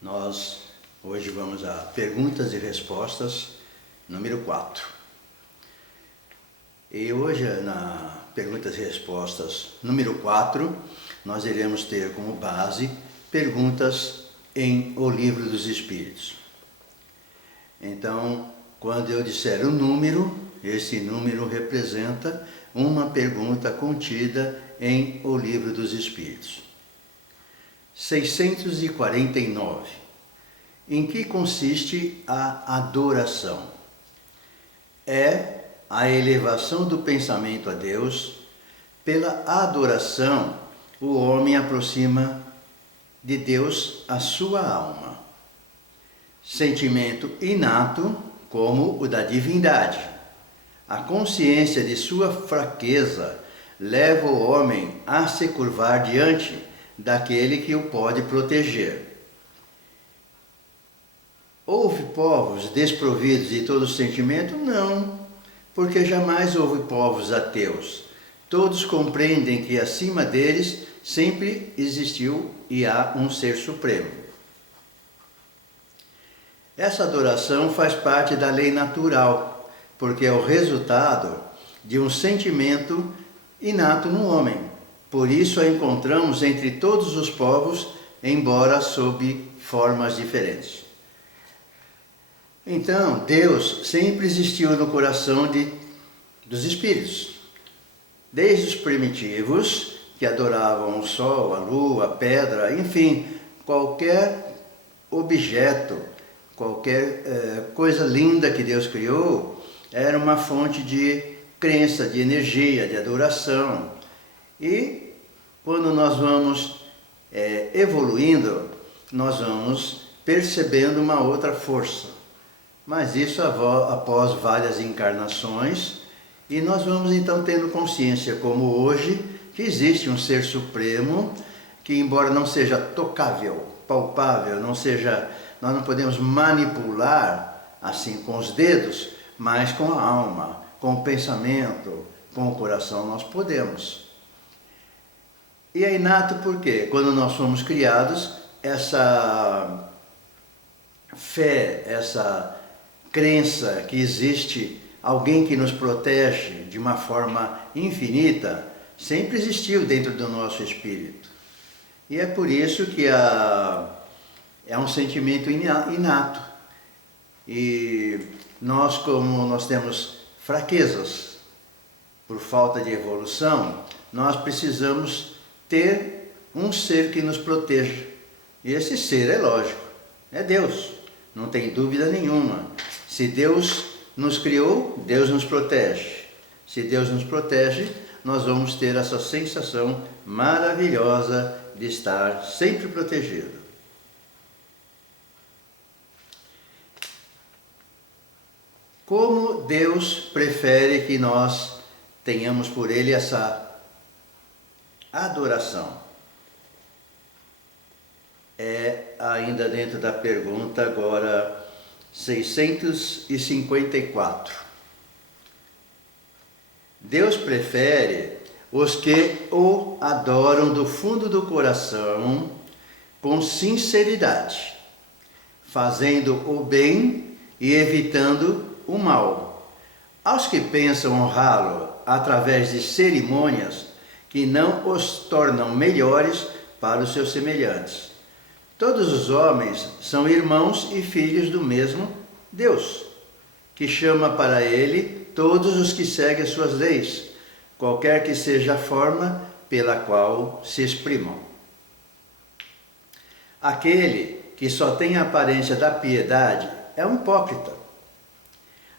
Nós hoje vamos a perguntas e respostas número 4. E hoje na perguntas e respostas número 4, nós iremos ter como base perguntas em O Livro dos Espíritos. Então, quando eu disser o número, esse número representa uma pergunta contida em O Livro dos Espíritos. 649. Em que consiste a adoração? É a elevação do pensamento a Deus. Pela adoração, o homem aproxima de Deus a sua alma. Sentimento inato, como o da divindade. A consciência de sua fraqueza leva o homem a se curvar diante daquele que o pode proteger. Houve povos desprovidos de todo sentimento? Não, porque jamais houve povos ateus. Todos compreendem que acima deles sempre existiu e há um ser supremo. Essa adoração faz parte da lei natural, porque é o resultado de um sentimento inato no homem. Por isso a encontramos entre todos os povos, embora sob formas diferentes. Então, Deus sempre existiu no coração dos espíritos. Desde os primitivos, que adoravam o sol, a lua, a pedra, enfim, qualquer objeto, qualquer coisa linda que Deus criou, era uma fonte de crença, de energia, de adoração. E quando nós vamos evoluindo, nós vamos percebendo uma outra força. Mas isso após várias encarnações, e nós vamos então tendo consciência, como hoje, que existe um ser supremo, que embora não seja tocável, palpável, nós não podemos manipular assim com os dedos, mas com a alma, com o pensamento, com o coração nós podemos. E é inato porque, quando nós fomos criados, essa fé, essa crença que existe alguém que nos protege de uma forma infinita, sempre existiu dentro do nosso espírito. E é por isso que é um sentimento inato. E nós, como nós temos fraquezas por falta de evolução, nós precisamos ter um ser que nos proteja. E esse ser é lógico, é Deus, não tem dúvida nenhuma. Se Deus nos criou, Deus nos protege. Se Deus nos protege, nós vamos ter essa sensação maravilhosa de estar sempre protegido. Como Deus prefere que nós tenhamos por Ele essa adoração? É ainda dentro da pergunta agora 654. Deus prefere os que o adoram do fundo do coração com sinceridade, fazendo o bem e evitando o mal. Aos que pensam honrá-lo através de cerimônias que não os tornam melhores para os seus semelhantes. Todos os homens são irmãos e filhos do mesmo Deus, que chama para ele todos os que seguem as suas leis, qualquer que seja a forma pela qual se exprimam. Aquele que só tem a aparência da piedade é um hipócrita.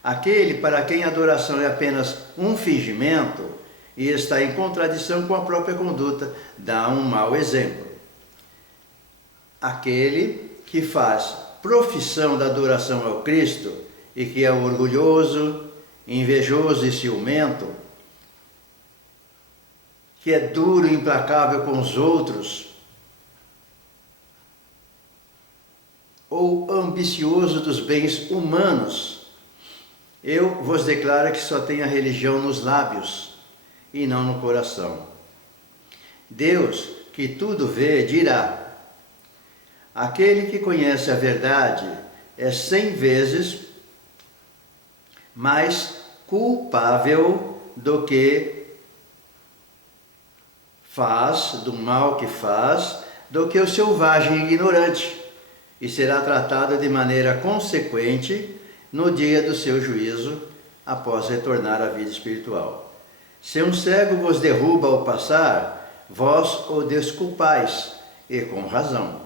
Aquele para quem a adoração é apenas um fingimento e está em contradição com a própria conduta, dá um mau exemplo. Aquele que faz profissão da adoração ao Cristo e que é orgulhoso, invejoso e ciumento, que é duro e implacável com os outros, ou ambicioso dos bens humanos, eu vos declaro que só tem a religião nos lábios e não no coração. Deus, que tudo vê, dirá: aquele que conhece a verdade é 100 vezes mais culpável do que faz, do mal que faz, do que o selvagem ignorante, e será tratado de maneira consequente no dia do seu juízo, após retornar à vida espiritual. Se um cego vos derruba ao passar, vós o desculpais, e com razão.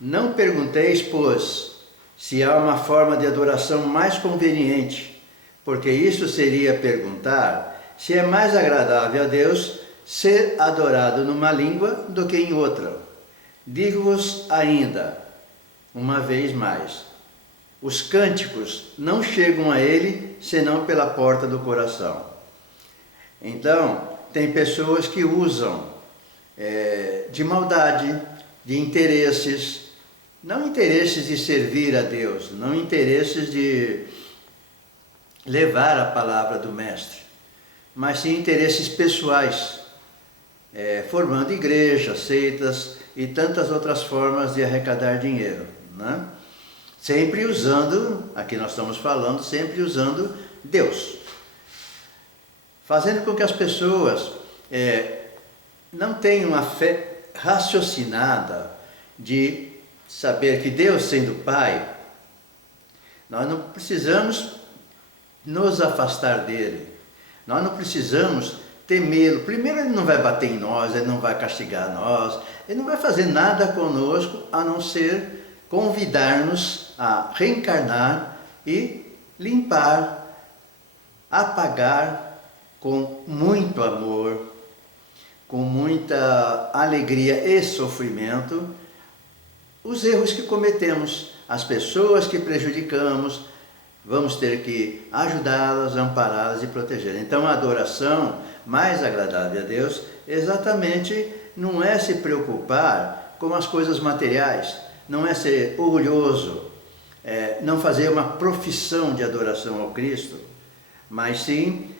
Não pergunteis, pois, se há uma forma de adoração mais conveniente, porque isso seria perguntar se é mais agradável a Deus ser adorado numa língua do que em outra. Digo-vos ainda, uma vez mais, os cânticos não chegam a ele senão pela porta do coração. Então, tem pessoas que usam de maldade, de interesses, não interesses de servir a Deus, não interesses de levar a palavra do Mestre, mas sim interesses pessoais, formando igrejas, seitas e tantas outras formas de arrecadar dinheiro, né? Sempre usando, aqui nós estamos falando, sempre usando Deus, fazendo com que as pessoas não tenham uma fé raciocinada de saber que Deus, sendo Pai, nós não precisamos nos afastar dele, nós não precisamos temê-lo. Primeiro, ele não vai bater em nós, ele não vai castigar nós, ele não vai fazer nada conosco a não ser convidar-nos a reencarnar e limpar, apagar com muito amor, com muita alegria e sofrimento, os erros que cometemos, as pessoas que prejudicamos. Vamos ter que ajudá-las, ampará-las e proteger. Então, a adoração mais agradável a Deus exatamente não é se preocupar com as coisas materiais, não é ser orgulhoso, não fazer uma profissão de adoração ao Cristo, mas sim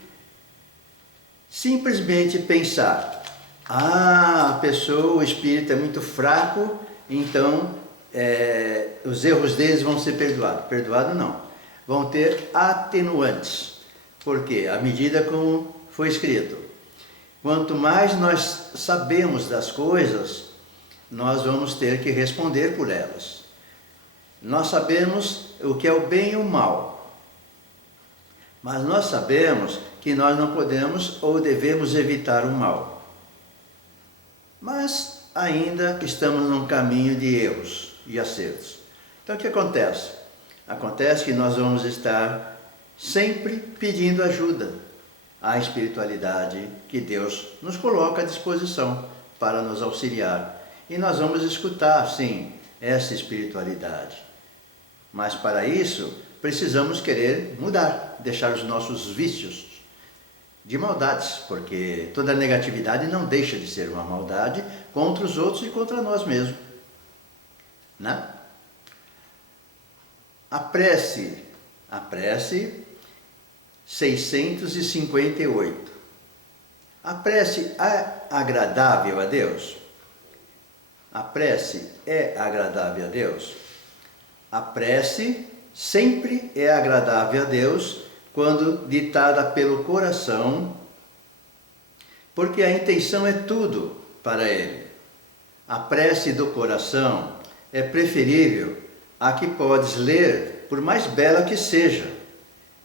simplesmente pensar: a pessoa, o espírito é muito fraco, então os erros deles vão ser perdoados. Perdoado não. Vão ter atenuantes, porque à medida como foi escrito, quanto mais nós sabemos das coisas, nós vamos ter que responder por elas. Nós sabemos o que é o bem e o mal, mas nós sabemos que nós não podemos ou devemos evitar o mal. Mas ainda estamos num caminho de erros e acertos. Então o que acontece? Acontece que nós vamos estar sempre pedindo ajuda à espiritualidade que Deus nos coloca à disposição para nos auxiliar. E nós vamos escutar, sim, essa espiritualidade. Mas para isso, precisamos querer mudar, deixar os nossos vícios de maldades, porque toda negatividade não deixa de ser uma maldade contra os outros e contra nós mesmos, né? A prece 658. A prece é agradável a Deus? A prece é agradável a Deus? A prece sempre é agradável a Deus quando ditada pelo coração, porque a intenção é tudo para Ele. A prece do coração é preferível a que podes ler, por mais bela que seja,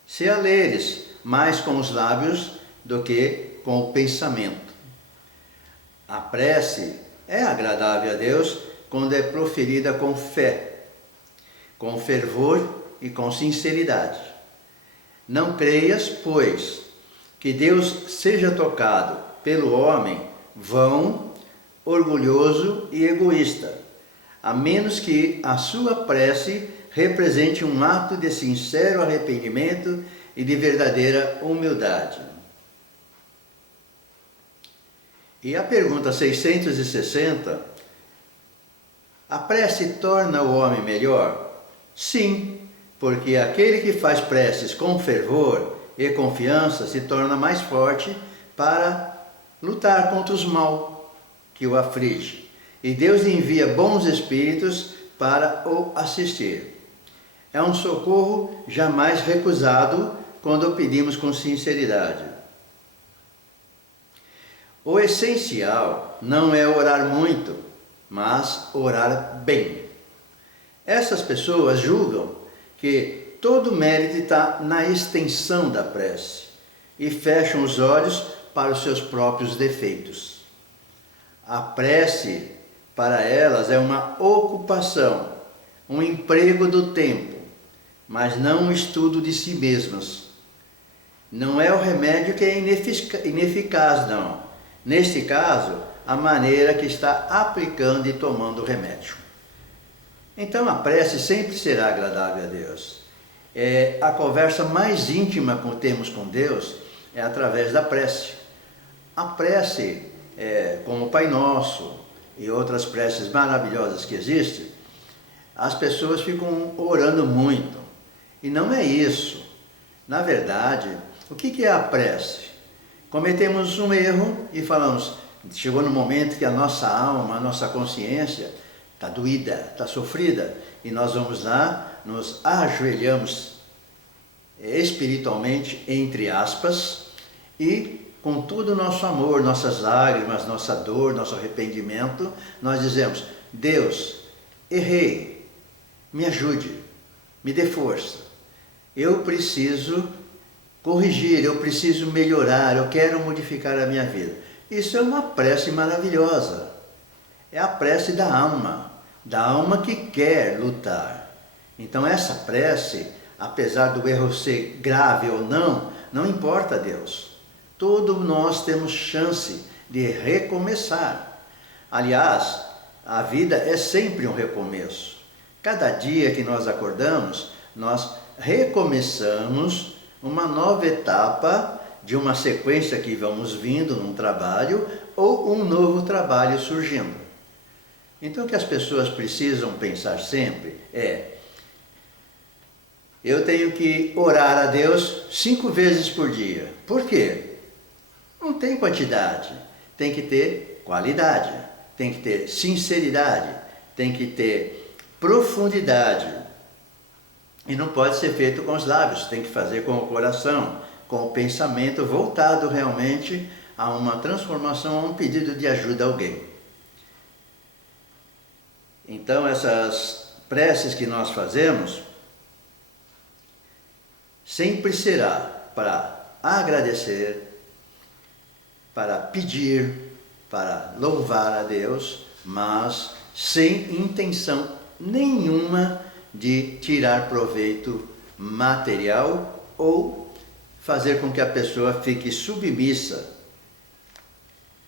se a leres mais com os lábios do que com o pensamento. A prece é agradável a Deus quando é proferida com fé, com fervor e com sinceridade. Não creias, pois, que Deus seja tocado pelo homem vão, orgulhoso e egoísta, a menos que a sua prece represente um ato de sincero arrependimento e de verdadeira humildade. E a pergunta 660, a prece torna o homem melhor? Sim, porque aquele que faz preces com fervor e confiança se torna mais forte para lutar contra os mal que o aflige. e Deus envia bons espíritos para o assistir. É um socorro jamais recusado quando o pedimos com sinceridade. O essencial não é orar muito, mas orar bem. Essas pessoas julgam que todo mérito está na extensão da prece e fecham os olhos para os seus próprios defeitos. A prece, para elas, é uma ocupação, um emprego do tempo, mas não um estudo de si mesmas. Não é o remédio que é ineficaz, não. Neste caso, a maneira que está aplicando e tomando o remédio. Então a prece sempre será agradável a Deus. A conversa mais íntima que temos com Deus é através da prece. A prece, como o Pai Nosso e outras preces maravilhosas que existem, as pessoas ficam orando muito. E não é isso. Na verdade, o que é a prece? Cometemos um erro e falamos, chegou no momento que a nossa alma, a nossa consciência está doída, está sofrida, e nós vamos lá, nos ajoelhamos espiritualmente, entre aspas, e com todo o nosso amor, nossas lágrimas, nossa dor, nosso arrependimento, nós dizemos, Deus, errei, me ajude, me dê força, eu preciso corrigir, eu preciso melhorar, eu quero modificar a minha vida. Isso é uma prece maravilhosa. É a prece da alma que quer lutar. Então essa prece, apesar do erro ser grave ou não, não importa a Deus. Todos nós temos chance de recomeçar. Aliás, a vida é sempre um recomeço. Cada dia que nós acordamos, nós recomeçamos uma nova etapa de uma sequência que vamos vindo num trabalho ou um novo trabalho surgindo. Então o que as pessoas precisam pensar sempre eu tenho que orar a Deus 5 vezes por dia. Por quê? Não tem quantidade, tem que ter qualidade, tem que ter sinceridade, tem que ter profundidade. E não pode ser feito com os lábios, tem que fazer com o coração, com o pensamento voltado realmente a uma transformação, a um pedido de ajuda a alguém. Então essas preces que nós fazemos sempre será para agradecer, para pedir, para louvar a Deus, mas sem intenção nenhuma de tirar proveito material ou fazer com que a pessoa fique submissa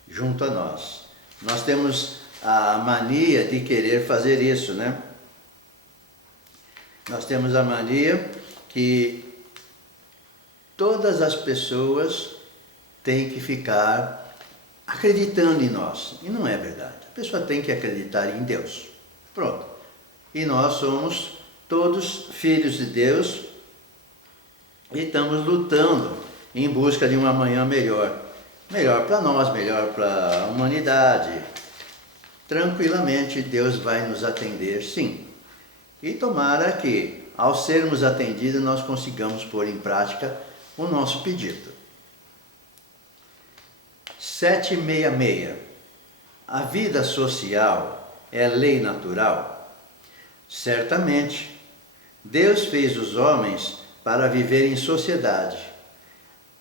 junto a nós. Nós temos a mania de querer fazer isso, né? Nós temos a mania que todas as pessoas têm que ficar acreditando em nós. E não é verdade. A pessoa tem que acreditar em Deus. Pronto. E nós somos todos filhos de Deus e estamos lutando em busca de uma amanhã melhor. Melhor para nós, melhor para a humanidade. Tranquilamente Deus vai nos atender, sim. E tomara que, ao sermos atendidos, nós consigamos pôr em prática o nosso pedido. 766. A vida social é lei natural? Certamente. Deus fez os homens para viver em sociedade.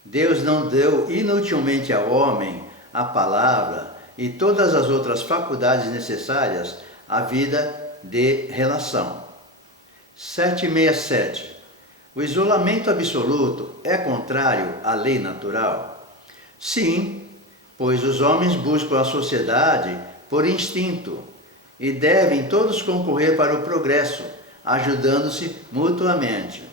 Deus não deu inutilmente ao homem a palavra e todas as outras faculdades necessárias à vida de relação. 767. O isolamento absoluto é contrário à lei natural? Sim, pois os homens buscam a sociedade por instinto e devem todos concorrer para o progresso, ajudando-se mutuamente.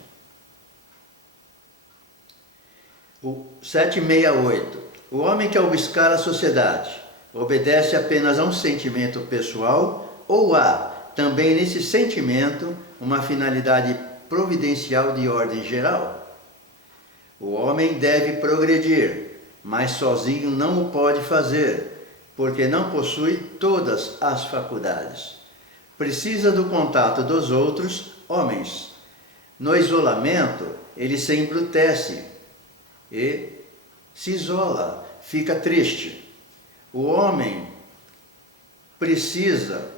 O 768. O homem que ao buscar a sociedade obedece apenas a um sentimento pessoal ou há também nesse sentimento uma finalidade providencial de ordem geral? O homem deve progredir, mas sozinho não o pode fazer. porque não possui todas as faculdades. Precisa do contato dos outros homens. No isolamento, ele se embrutece e se isola, fica triste. O homem precisa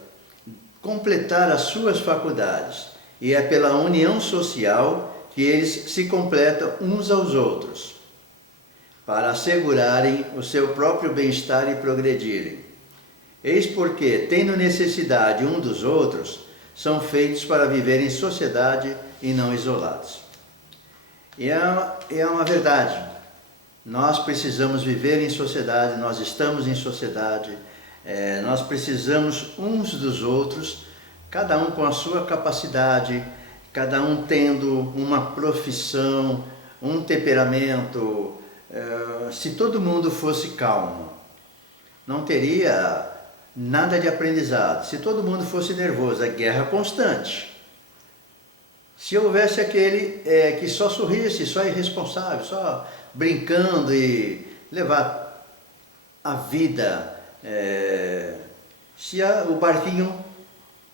completar as suas faculdades e é pela união social que eles se completam uns aos outros, para assegurarem o seu próprio bem-estar e progredirem. Eis porque, tendo necessidade um dos outros, são feitos para viver em sociedade e não isolados. E é uma verdade. Nós precisamos viver em sociedade, nós estamos em sociedade, nós precisamos uns dos outros, cada um com a sua capacidade, cada um tendo uma profissão, um temperamento. Se todo mundo fosse calmo, não teria nada de aprendizado. Se todo mundo fosse nervoso, é guerra constante. Se houvesse aquele que só sorrisse, só irresponsável, só brincando e levar a vida, se o barquinho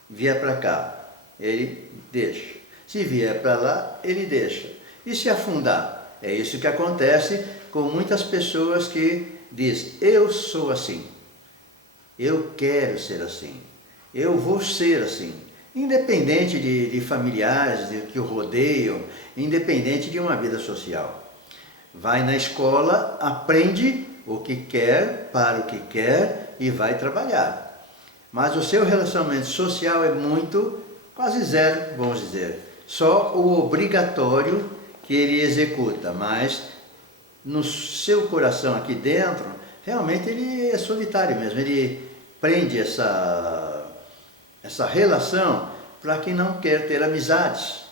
vier para cá, ele deixa. Se vier para lá, ele deixa. E se afundar? É isso que acontece com muitas pessoas que dizem: eu sou assim, eu quero ser assim, eu vou ser assim. Independente de familiares que o rodeiam, independente de uma vida social. Vai na escola, aprende o que quer, para o que quer e vai trabalhar. Mas o seu relacionamento social é quase zero, vamos dizer. Só o obrigatório que ele executa, mas no seu coração aqui dentro, realmente ele é solitário mesmo, ele prende essa relação para quem não quer ter amizades,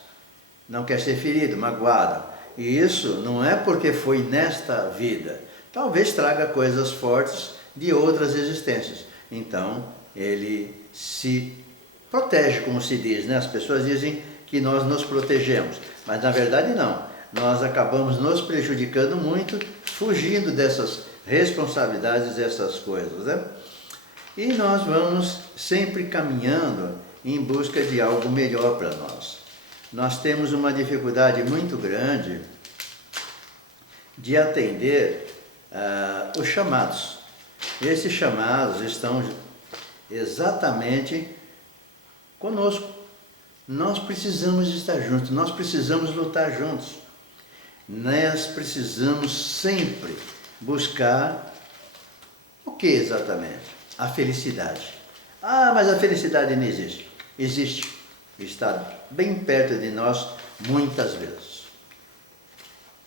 não quer ser ferido, magoado. E isso não é porque foi nesta vida, talvez traga coisas fortes de outras existências. Então ele se protege, como se diz, né? As pessoas dizem que nós nos protegemos, mas na verdade não. Nós acabamos nos prejudicando muito, fugindo dessas responsabilidades, dessas coisas, né? E nós vamos sempre caminhando em busca de algo melhor para nós. Nós temos uma dificuldade muito grande de atender os chamados. Esses chamados estão exatamente conosco. Nós precisamos estar juntos, nós precisamos lutar juntos. Nós precisamos sempre buscar o que exatamente? A felicidade. Ah, mas a felicidade não existe. Existe. Está bem perto de nós muitas vezes.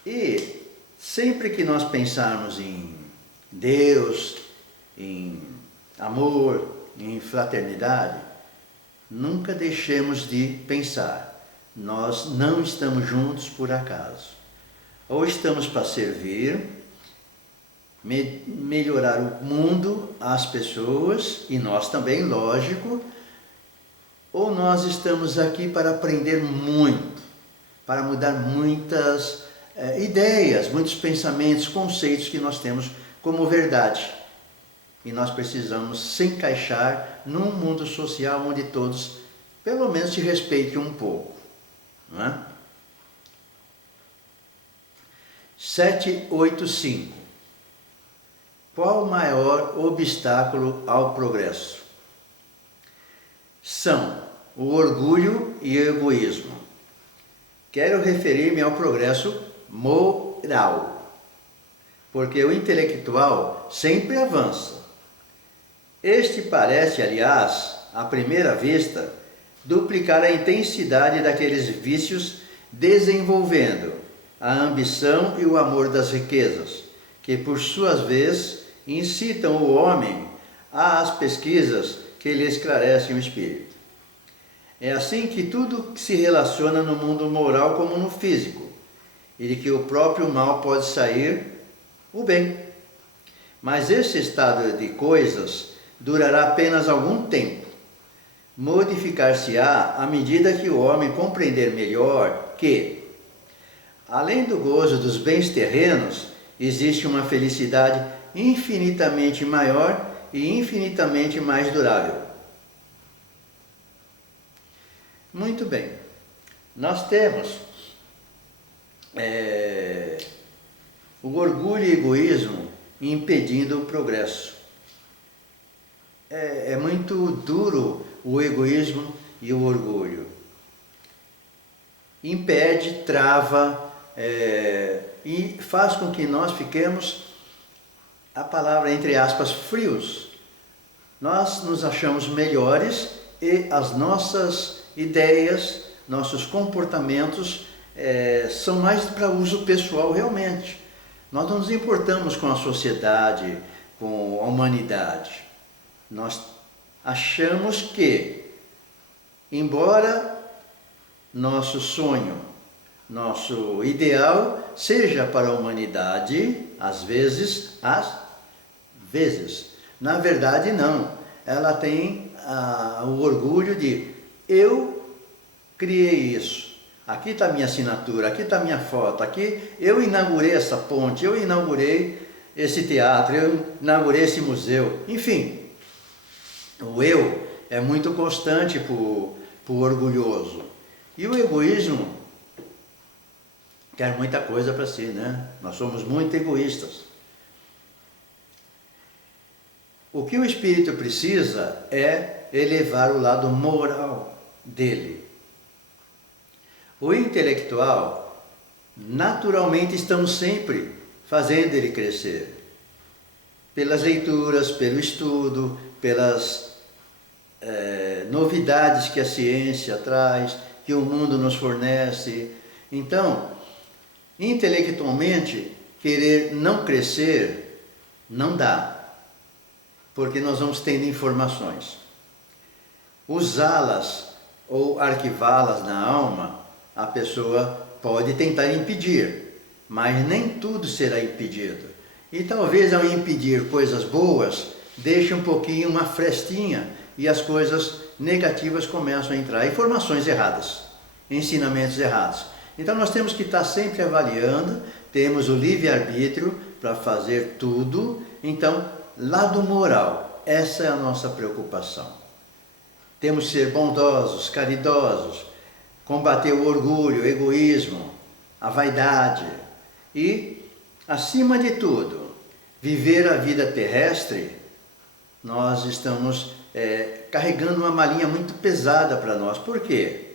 E sempre que nós pensarmos em Deus, em amor, em fraternidade, nunca deixemos de pensar. Nós não estamos juntos por acaso. Ou estamos para servir, melhorar o mundo, as pessoas, e nós também, lógico, ou nós estamos aqui para aprender muito, para mudar muitas ideias, muitos pensamentos, conceitos que nós temos como verdade. E nós precisamos se encaixar num mundo social onde todos, pelo menos, se respeitem um pouco. Não é? 785. Qual o maior obstáculo ao progresso? São o orgulho e o egoísmo. Quero referir-me ao progresso moral, porque o intelectual sempre avança. Este parece, aliás, à primeira vista, duplicar a intensidade daqueles vícios, desenvolvendo a ambição e o amor das riquezas, que por suas vezes incitam o homem às pesquisas que lhe esclarecem o espírito. É assim que tudo se relaciona no mundo moral como no físico, e de que o próprio mal pode sair o bem. Mas esse estado de coisas durará apenas algum tempo. Modificar-se-á à medida que o homem compreender melhor que, além do gozo dos bens terrenos, existe uma felicidade infinitamente maior e infinitamente mais durável. Muito bem, nós temos o orgulho e egoísmo impedindo o progresso. É muito duro o egoísmo e o orgulho. Impede, trava e faz com que nós fiquemos, a palavra entre aspas, frios. Nós nos achamos melhores e as nossas ideias, nossos comportamentos são mais para uso pessoal realmente. Nós não nos importamos com a sociedade, com a humanidade. Nós achamos que, embora nosso sonho, nosso ideal seja para a humanidade, às vezes, na verdade não. Ela tem o orgulho de eu criei isso. Aqui está a minha assinatura, aqui está a minha foto, aqui eu inaugurei essa ponte, eu inaugurei esse teatro, eu inaugurei esse museu. Enfim, o eu é muito constante para o orgulhoso. E o egoísmo quer muita coisa para si, né? Nós somos muito egoístas. O que o espírito precisa é elevar o lado moral dele. O intelectual, naturalmente, estamos sempre fazendo ele crescer. Pelas leituras, pelo estudo, pelas novidades que a ciência traz, que o mundo nos fornece. Então, intelectualmente, querer não crescer não dá, porque nós vamos tendo informações. Usá-las ou arquivá-las na alma, a pessoa pode tentar impedir, mas nem tudo será impedido. E talvez ao impedir coisas boas, deixe um pouquinho uma frestinha e as coisas negativas começam a entrar, informações erradas, ensinamentos errados. Então nós temos que estar sempre avaliando, temos o livre-arbítrio para fazer tudo. Então, lado moral, essa é a nossa preocupação. Temos que ser bondosos, caridosos, combater o orgulho, o egoísmo, a vaidade e, acima de tudo, viver a vida terrestre. Nós estamos carregando uma malinha muito pesada para nós. Por quê?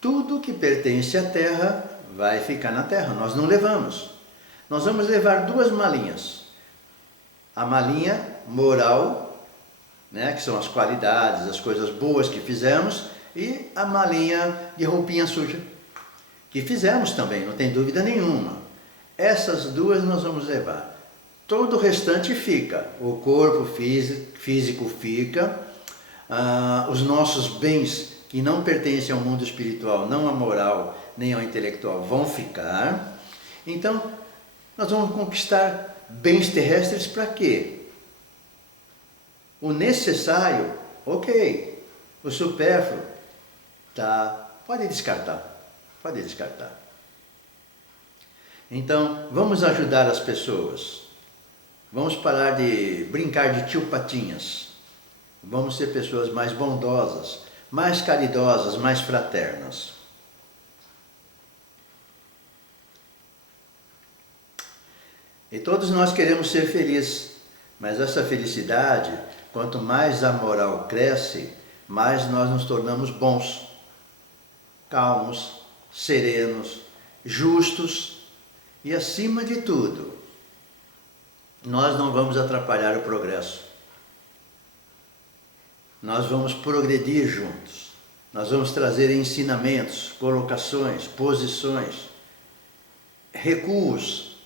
Tudo que pertence à Terra vai ficar na Terra, nós não levamos. Nós vamos levar duas malinhas. A malinha moral, né, que são as qualidades, as coisas boas que fizemos, e a malinha de roupinha suja, que fizemos também, não tem dúvida nenhuma. Essas duas nós vamos levar. Todo o restante fica, o corpo físico fica, os nossos bens que não pertencem ao mundo espiritual, não à moral, nem ao intelectual, vão ficar. Então, nós vamos conquistar bens terrestres para quê? O necessário, ok. O supérfluo, tá, pode descartar. Então, vamos ajudar as pessoas. Vamos parar de brincar de tio Patinhas. Vamos ser pessoas mais bondosas, mais caridosas, mais fraternas. E todos nós queremos ser felizes, mas essa felicidade, quanto mais a moral cresce, mais nós nos tornamos bons, calmos, serenos, justos e, acima de tudo, nós não vamos atrapalhar o progresso. Nós vamos progredir juntos. Nós vamos trazer ensinamentos, colocações, posições, recuos,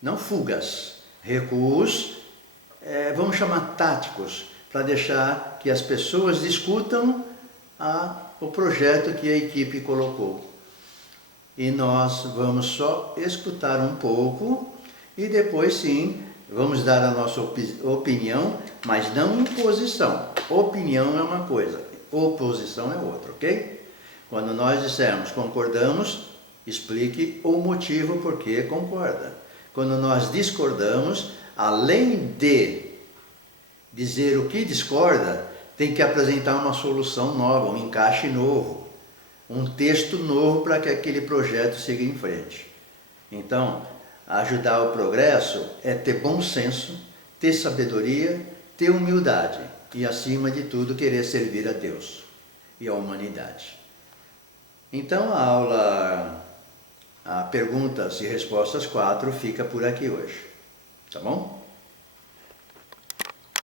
não fugas, recuos, vamos chamar táticos, para deixar que as pessoas discutam o projeto que a equipe colocou. E nós vamos só escutar um pouco e depois sim vamos dar a nossa opinião, mas não imposição. Opinião é uma coisa, oposição é outra, ok? Quando nós dissermos concordamos, explique o motivo por que concorda. Quando nós discordamos, além de dizer o que discorda, tem que apresentar uma solução nova, um encaixe novo, um texto novo para que aquele projeto siga em frente. Então, ajudar o progresso é ter bom senso, ter sabedoria, ter humildade e, acima de tudo, querer servir a Deus e a humanidade. Então, a perguntas e respostas 4 fica por aqui hoje. Tá bom?